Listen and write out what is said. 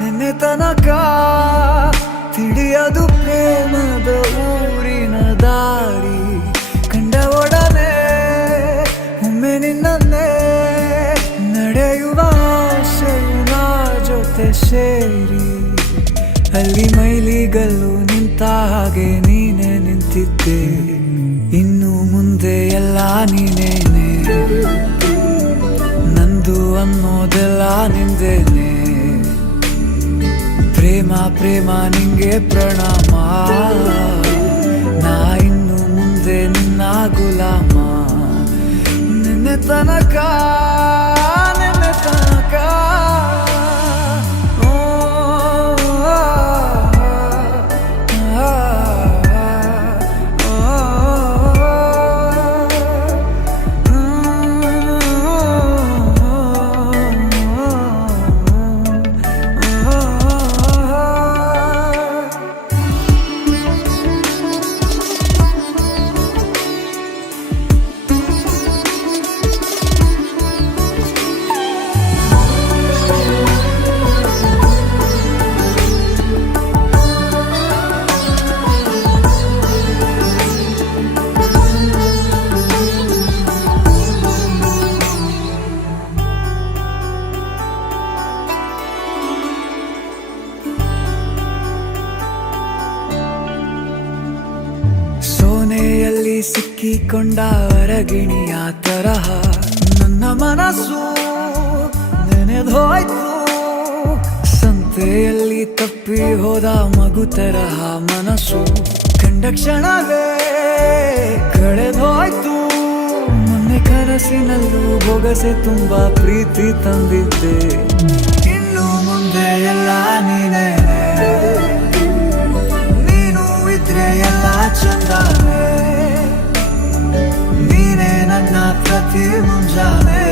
ನಿನ್ನೆ ತನಕ ತಿಳಿಯದು ಪ್ರೇಮದ ಊರಿನ ದಾರಿ. ಕಂಡ ಒಡನೆ ಒಮ್ಮೆ ನಿನ್ನೇ ನಡೆಯುವ ಆಸೆಯ ಜೊತೆ ಸೇರಿ, ಅಲ್ಲಿ ಮೈಲಿಗಲ್ಲು ನಿಂತ ಹಾಗೆ ನೀನೆ ನಿಂತಿದ್ದೆ. ಇನ್ನು ಮುಂದೆ ಎಲ್ಲ ನೀನೇನೆ, ನಂದು ಅನ್ನೋದೆಲ್ಲ ನಿಂದೇನೆ. ಪ್ರೇಮ ಪ್ರೇಮ ನಿಂಗೆ ಪ್ರಣಾಮ, ನಾ ಇನ್ನು ಮುಂದೆ ನಿನ್ನ ಗುಲಾಮ. ನಿನ್ನೆ ತನಕ ಸೋನೆಯಲ್ಲಿ ಸಿಕ್ಕಿಕೊಂಡ ಅರಗಿಣಿಯ ತರಹ ನನ್ನ ಮನಸ್ಸು ನೆನೆದೋಯ್ತು. ಸಂತೆಯಲ್ಲಿ ತಪ್ಪಿ ಹೋದ ಮಗು ತರಹ ಮನಸ್ಸು ಕಂಡ ಕ್ಷಣವೇ ಕಳೆದೋಯ್ತು. ಮೊನ್ನೆ ಕನಸಿನಲ್ಲೂ ಬೊಗಸೆ ತುಂಬಾ ಪ್ರೀತಿ ತಂದಿದ್ದೆ. ಇನ್ನು ಮುಂದೆ ಎಲ್ಲ ನೀನೇ, ನೀನು ಇದ್ರೆ ಎಲ್ಲ ಚಂದಾನೆ. ನೀನೇ ನನ್ನ ಪ್ರತಿ ಮುಂಜಾನೆ.